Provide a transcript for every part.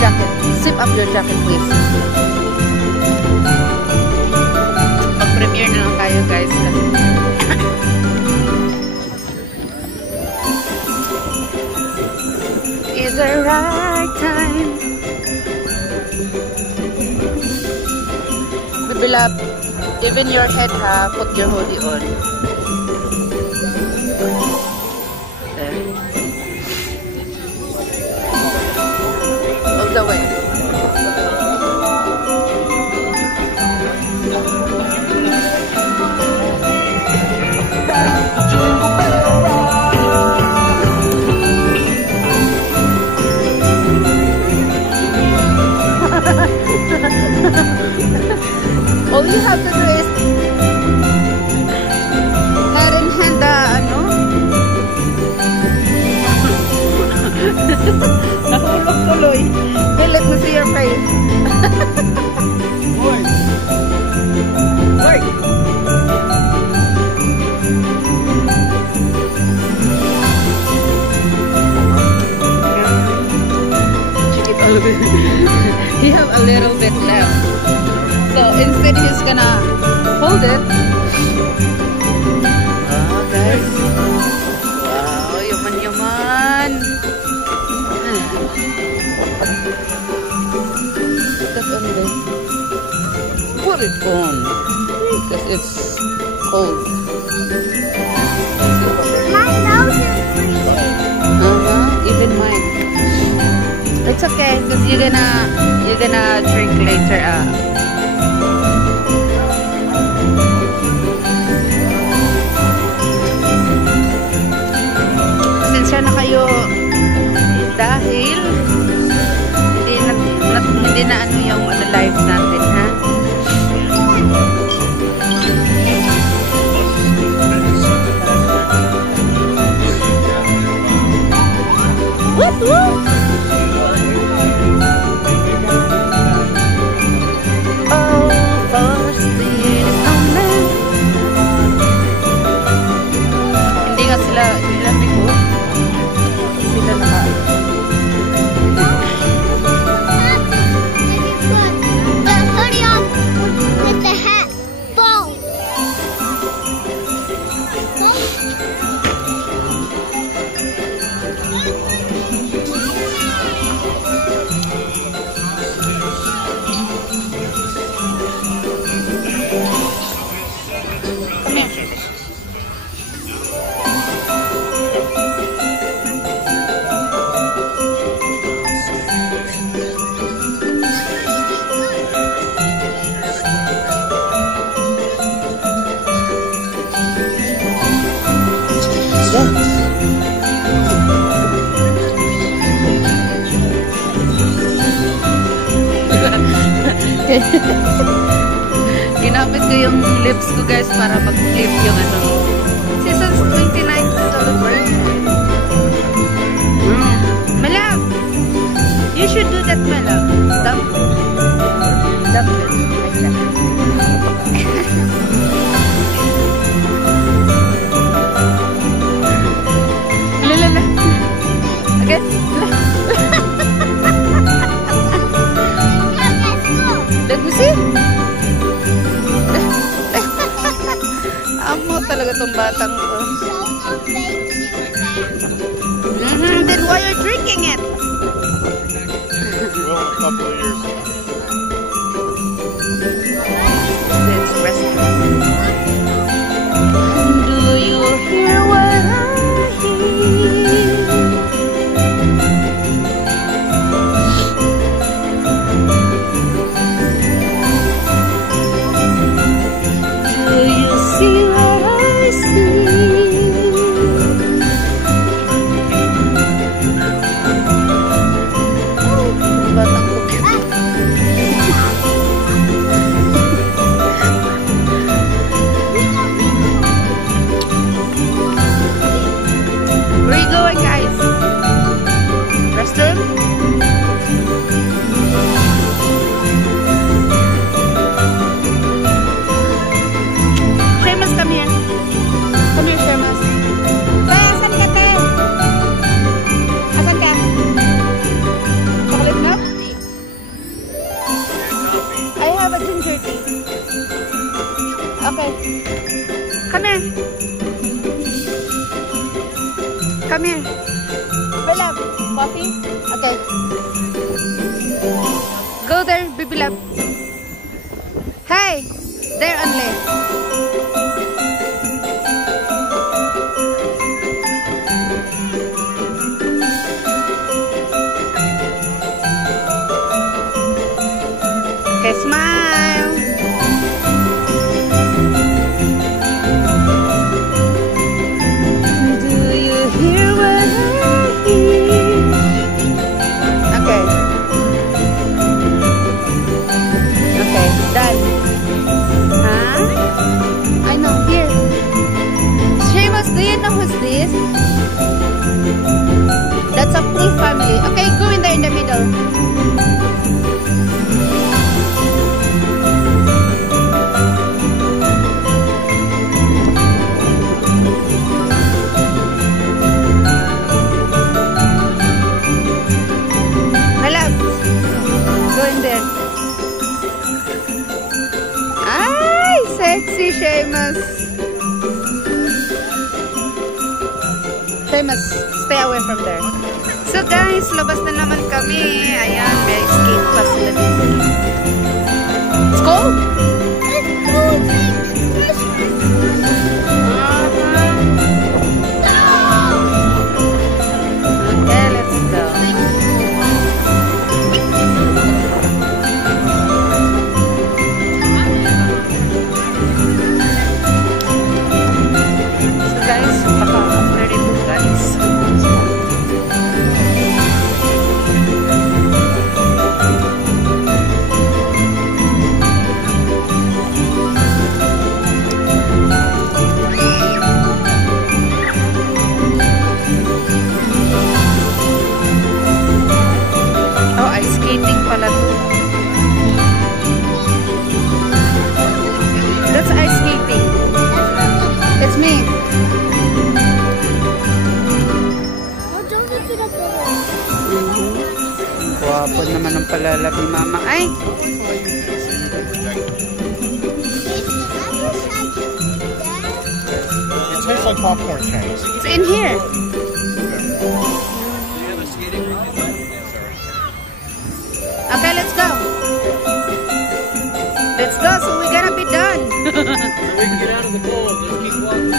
jacket. Zip up your jacket, please. Mag-premiere na lang tayo, guys. Is the right time. Beloved, even your head, ha, put your hoodie on. There. All the way. All you have to do is head and hand ano? Nahulog tuloy. Hey, let me see your face. Boy. Boy. You have a little bit left. So instead he's gonna hold it. Oh guys. Wow, yaman. Put that on there. Put it on. Because it's cold. My nose is freezing. Even mine. It's okay because you're gonna drink later. Pasensya na kayo dahil hindi na ano yung live natin, ha? Whoop whoop! Ginamit ko yung lips ko, guys, para mag-flip yung ano. Seasons 29 celebration. Malab! You should do that, Malab. Dump it. Dump it. Lalala. Okay? Let me see. Amo talaga tong batang to. Then why are you drinking it? Well, a couple of years. Let's rest. Do you hear what I hear? Do you see what I see? Oh, batang ko. have a ginger tea. Okay. Come here. Come here. My love. Coffee? Okay. Go there, baby love. Hey! There only. Okay, smile. Do you hear what I hear? Okay. Okay, done. Huh? I know, here. Seamus, do you know who's this? That's a full family. Okay, go in there in the middle. Sexy Seamus. Seamus, stay away from there. So guys, labas na naman kami. Ayan, may skate pa sila dito. It's cold? It's cold. Okay, let's go. That's ice skating. It's me. Guwapo naman ang palalab ni Mama. Ay! It tastes like popcorn cans. It's in here. Okay, let's go. Let's go, so we're gonna be done. So we can get out of the cold. Let's keep walking.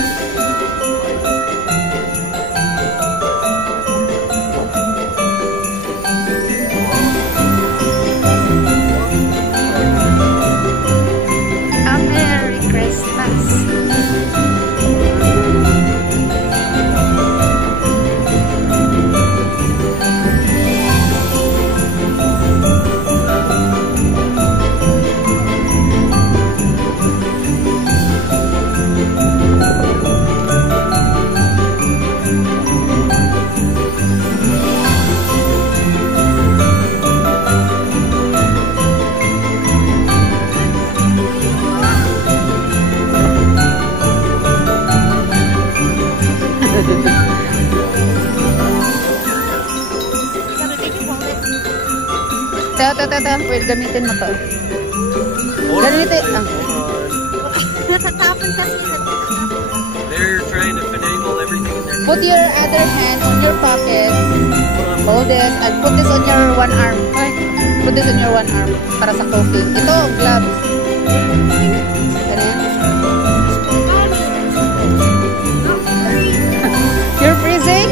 A Merry Christmas. Tata, wait, gamitin mo to. Gamitin, Natatapon kasi. They're trying to finagle everything in there. Put your other hand on your pocket. Hold this and put this on your one arm. Okay? Put this on your one arm para sa coffee. Ito, gloves. Ganyan. You're freezing?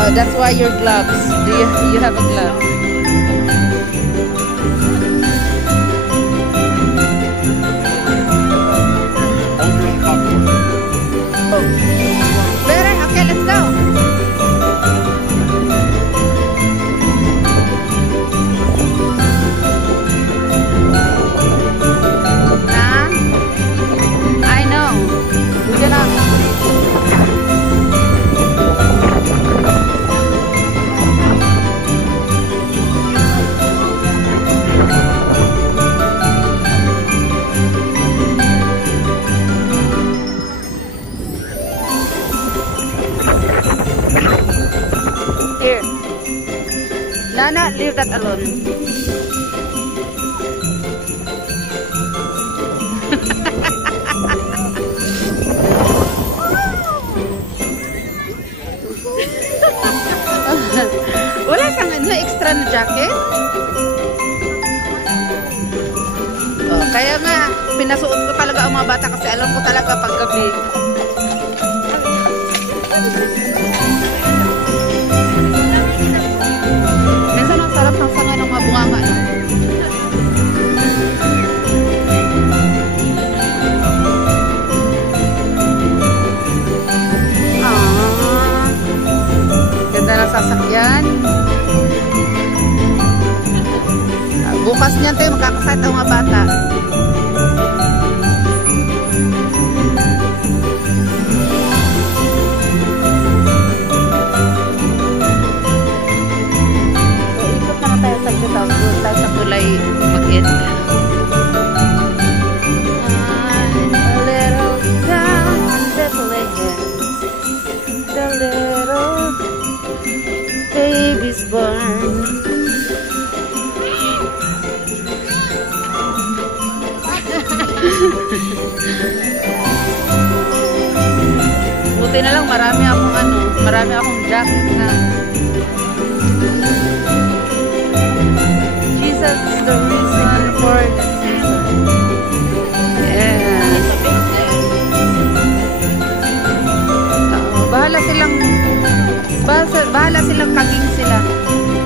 Oh, that's why your gloves. Do you have a glove? Better? Okay, let's go. I know. We're gonna... Here. Nana, leave that alone. Kaya nga, pinasuot ko talaga ang mga bata kasi alam ko talaga paggabi. Minsan ang sarap ng sanga ng mga bunganga, no? Ganda ng sasakyan. Bukas niyan tayo makakasat ang mga bata. So, ikot naman tayo sa Jutao. Doon tayo sa kulay mag-end. I'm a little down on Bethlehem. The little baby's born. Buti na lang marami akong jacket na. Jesus is the reason for the season. Yes. Bahala silang kaging sila.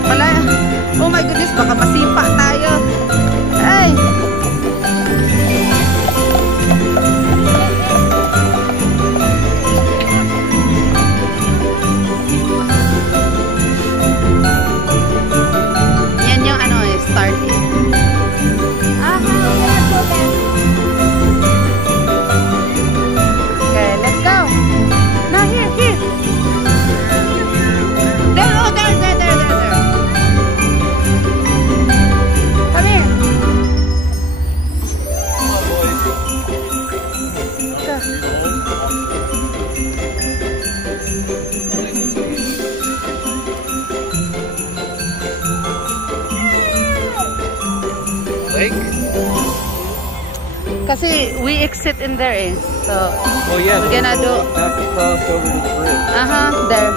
Wala. Oh my goodness, baka masipa tayo. Ay. Kasi we exit in there eh. So, Oh yeah, we're gonna do... have to cross over to the bridge. There.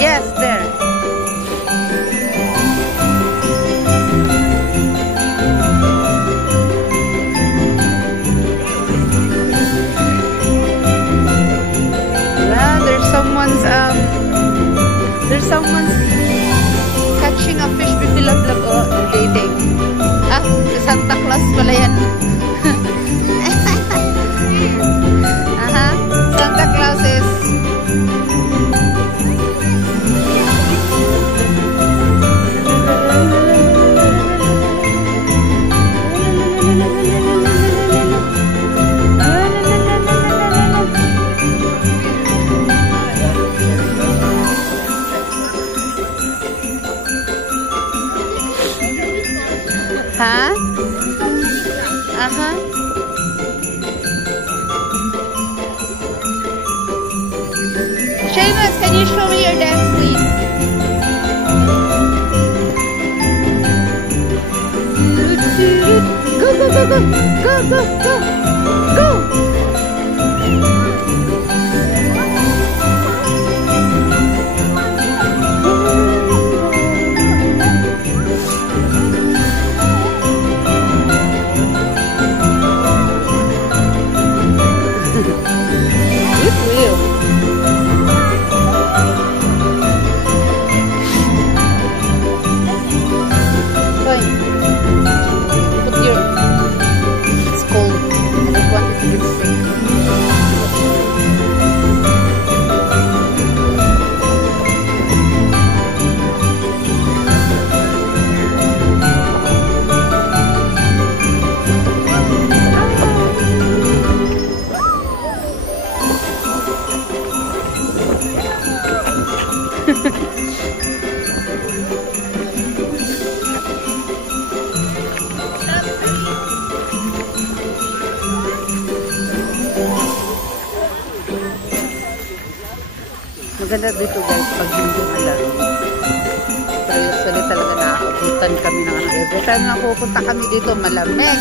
Yes, there. Yeah, there's someone's catching a fish with bilaglag. Oh, dating. Ah, si Santa Claus pala yan. Santa Claus is... Ha? Seamus, can you show me your dance, please? Go, go, go, go! Go, go, go! Go! Maganda dito guys pag hindi alam. Pero usually talaga nakakabutan kami ng ano. Every time na pupunta kami dito malamig.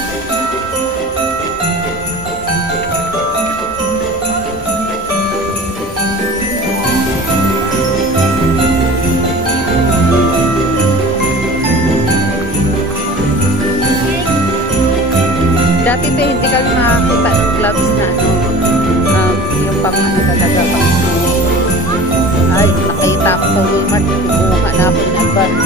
sa Walmart, kumuha na ako in advance.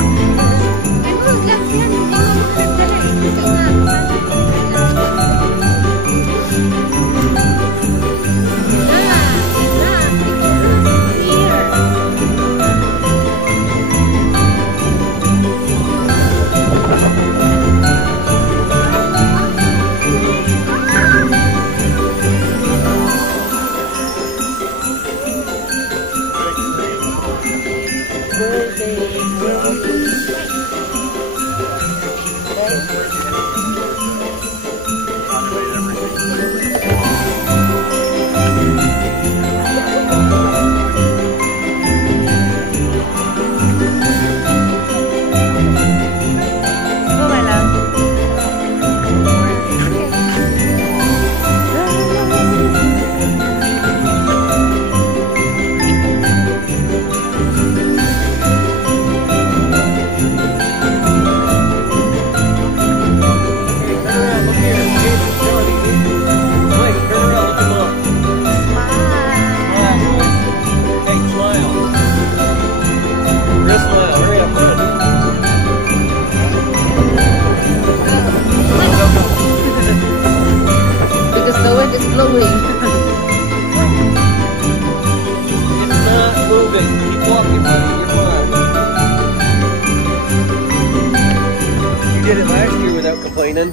Complaining.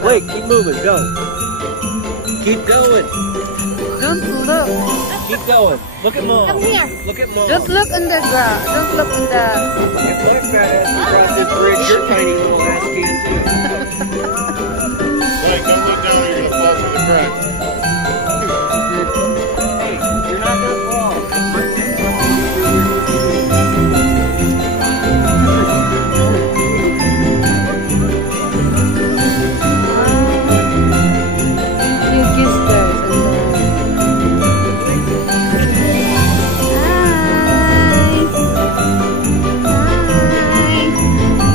Wait, keep moving, go. Keep going. Don't look. Keep going. Look at Mom. Come here. Look at Mom. Don't look in the ground. Don't look in the... If my fat ass can cross this bridge, your tiny little ass can too. Like, don't look down or you're gonna fall through the crack. Hey, you're not gonna fall. You kiss guys.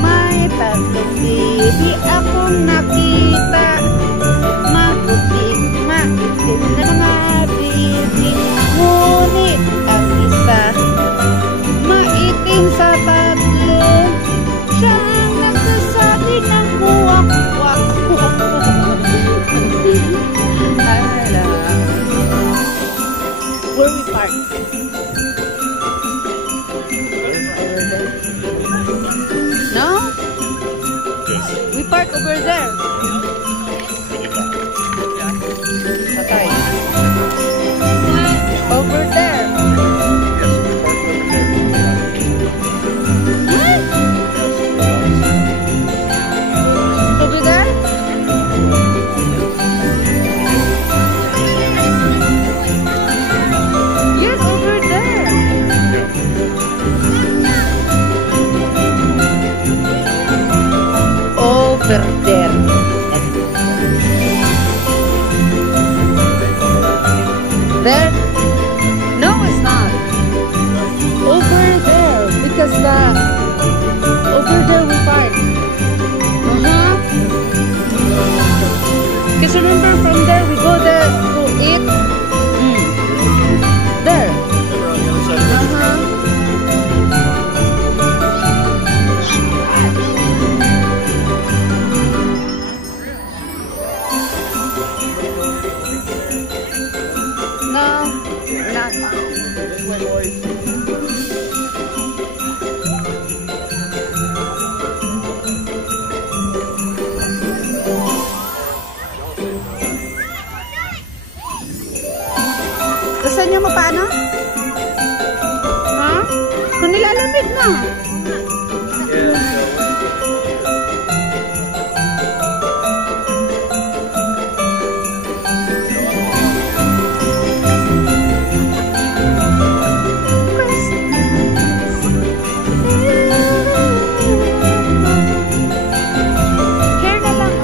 May tatlong baby akong nakita. Maputik, maitim na mga baby. Ngunit ang isa, maitim sa tatlo. Siya ang nagsasabi ng buwak-wak. Where we park? No? Yes. We park over there. Okay. Over there. Over there? Yes, over there. Over there. There? No, it's not. Over there, because over there we park. Because remember from there we go there to eat. There. No, not. Gusto niyo mo paano? Ha? Kung nilalamig na. Here na lang,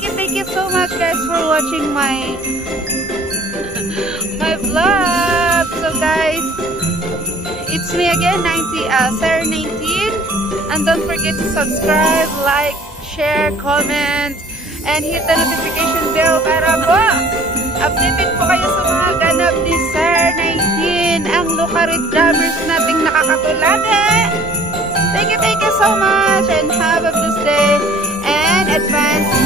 thank you so much guys for watching my vlog. So guys, it's me again, Sarah 19, and don't forget to subscribe, like, share, comment, and hit the notification bell para po updated po kayo sa mga ganap ni Sarah 19, ang Lucarid Jammers nating nakakatulade. Thank you so much, and have a blessed day and advance